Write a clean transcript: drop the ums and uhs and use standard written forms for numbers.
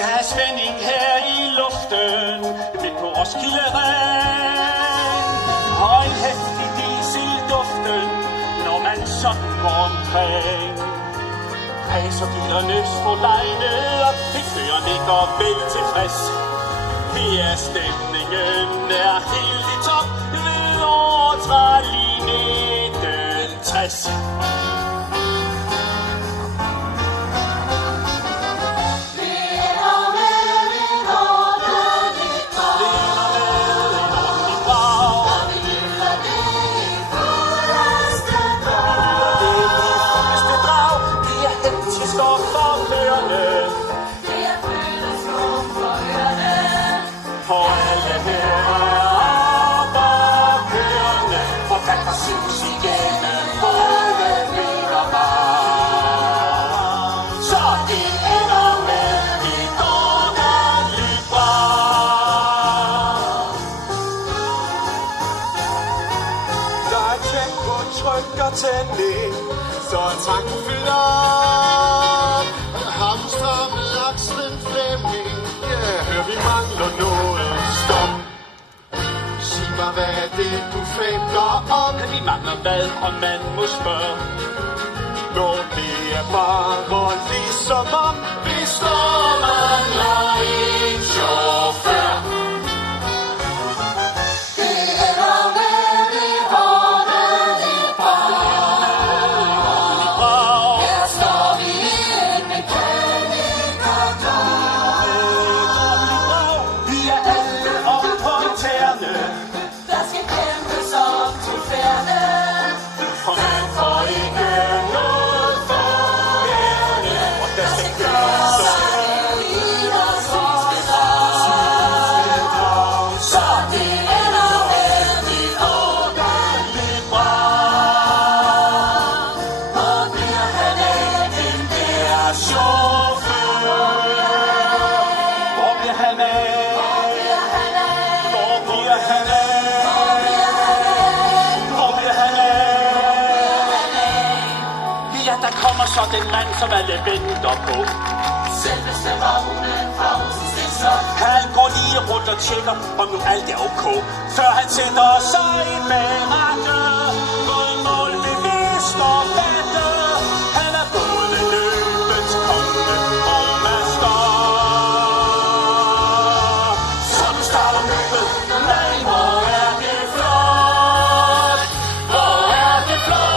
Der er spænding her i luften, midt på Roskilde Ring. Og en heftig dieselduften, når man sådan går omkring. Racerbilerne får legnet op, chaufføren ligger vel tilfreds. Her stemningen er helt i top, ved overtrædelig 1960. For alle her er op og kørende, for fat og sus igennem både vind og varm. Så det ender med et ordentligt brag. Der er tempo, tryk og tænding, så er tanken fyldt op. Hamstrer med akslen Flemming, ja, hør vi mangler noget. Stop. Sig mig, hvad er det, du fabler om? Vi mangler hvad, om man må spørge. Når det er bare ligesom om vi står mangler en chauffør. Der kommer så den mand, som alle venter på. Selveste vognen fra Rosens Slot. Han går lige rundt og tjekker, om nu alt er ok, før han sætter sig med rattet. Både mål bevidst og fatte. Han er både løbens konge og master. Så nu starter løbet. Nej, hvor er det flot. Hvor er det flot.